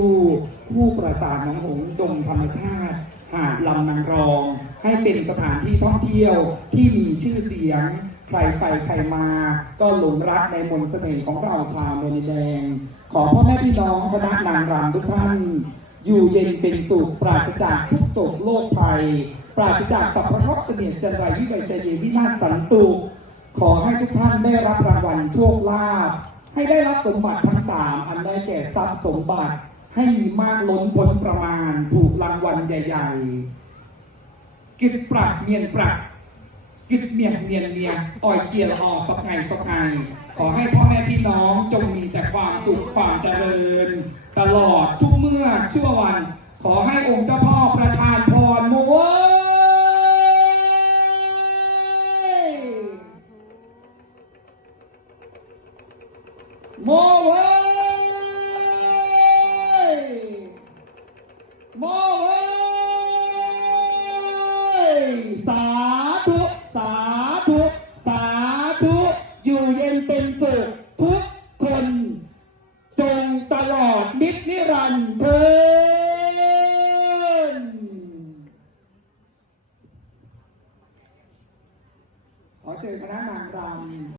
ผู้ผู้ประสานหนองหงส์ดงธรรมชาติหาดลำนางรอง ให้เป็นสถานที่ท่องเที่ยวที่มีชื่อเสียง ใครไปใครมา ก็หลงรักในมนต์เสน่ห์ของเราชาวเมริแดง ขอพ่อแม่พี่น้องคณะนางรำทุกท่าน อยู่เย็นเป็นสุขปราศจากทุกโศกโรคภัย ปราศจากสัพพะทบเสนียดจันไรวิไวใจเยวินาศสันตุขอให้ทุกท่านได้รับรางวัลโชคลาภให้ได้รับสมบัติทั้งสามอันได้แก่ทรัพย์สมบัติ ให้มีมากล้นพ้นประมาณถูกรางวัลใหญ่ ๆ กิจปรักเมียนปรักกิจเมียนเมียนเมียอ่อยเจียละออสักไงสักไงขอให้พ่อแม่พี่น้องจงมีแต่ความสุขความเจริญ ตลอดทุกเมื่อชั่ววัน ขอให้องค์เจ้าพ่อประทานพรโมโมเว โมเว้ยสาธุ สาธุ สาธุ อยู่เย็นเป็นสุขทุกคน จงตลอดนิดนิรันดร์เทินขอเชิญคณะนางรำ